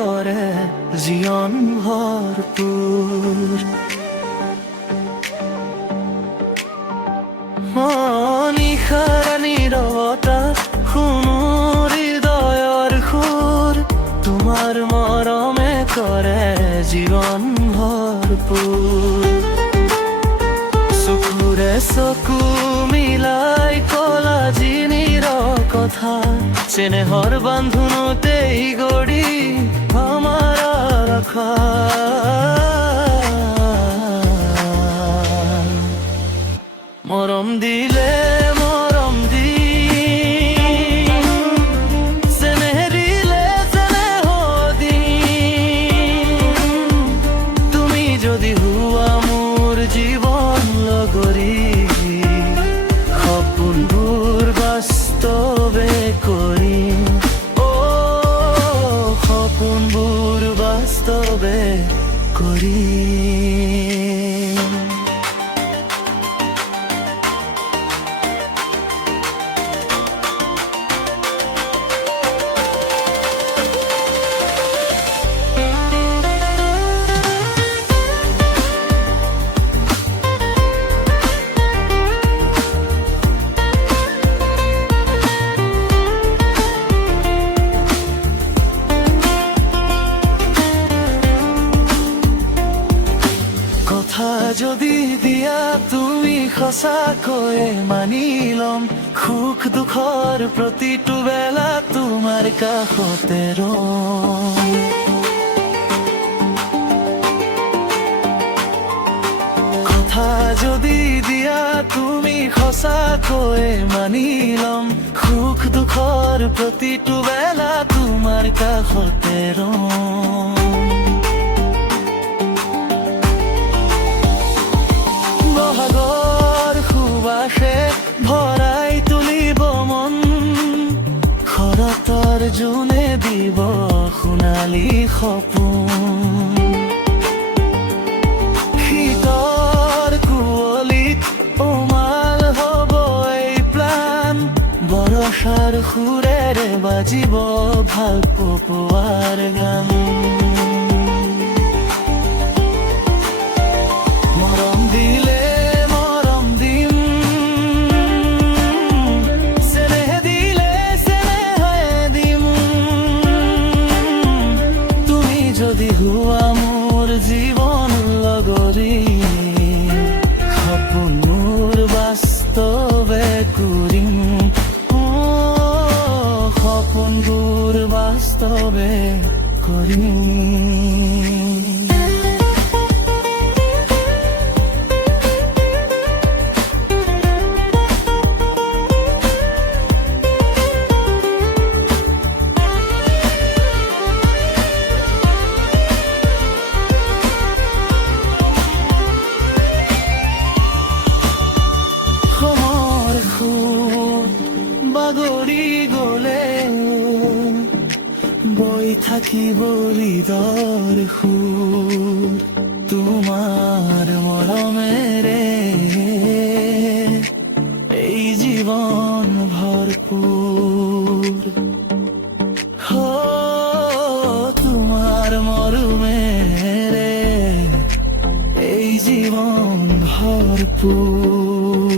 কৰে জীৱন ভৰপূৰ। নিশাৰ নীৰৱতা শুনো হৃদয়ৰ সুৰ, তোমাৰ মৰমে কৰে জীৱন ভৰপূৰ। চকুৰে চকু মিলাই কলা জিনিৰ কথা, চেনেহৰ বান্ধোনতেই গড়ি আমাৰ আশা। মৰম দিলে মৰম দিম, চেনেহ দিলে চেনেহ দিম, তুমি যদি হোৱা মোৰ জীৱন লগৰী, সপোনবোৰ বাস্তৱে কৰিম। সপোনবোৰ বাস্তৱে কৰিম। কথা যদি দিয়া তুমি সঁচাকৈয়ে মানি ল'ম, সুখ দুখৰ প্ৰতিটো বেলা তোমাৰ কাষতে ৰ'ম। কথা যদি দিয়া তুমি সঁচাকৈয়ে মানি ল'ম, সুখ দুখৰ প্ৰতিটো বেলা তোমাৰ কাষতে ৰ'ম। বহাগৰ সুবাসে ভৰাই তুলিব মন, শৰতৰ জোনে দিব সোণালী সপোন। শীতৰ কুঁৱলীত উমাল হ'ব এই প্লান, বৰষাৰ সুৰেৰে বাজিব ভাল পোৱাৰ গান। মৰম দিলে মৰম দিম, চেনেহ দিলে চেনেহ দিম, তুমি যদি হোৱা মোৰ জীৱন লগৰী, সপোনবোৰ বাস্তৱে কৰিম। সপোনবোৰ বাস্তৱে কৰিম। বাগৰি গলে বৈ থাকিব হৃদয়ৰ সুৰ, তোমাৰ মৰমেৰে এই জীৱন ভৰপূৰ। তোমাৰ মৰমেৰে এই জীৱন ভৰপূৰ।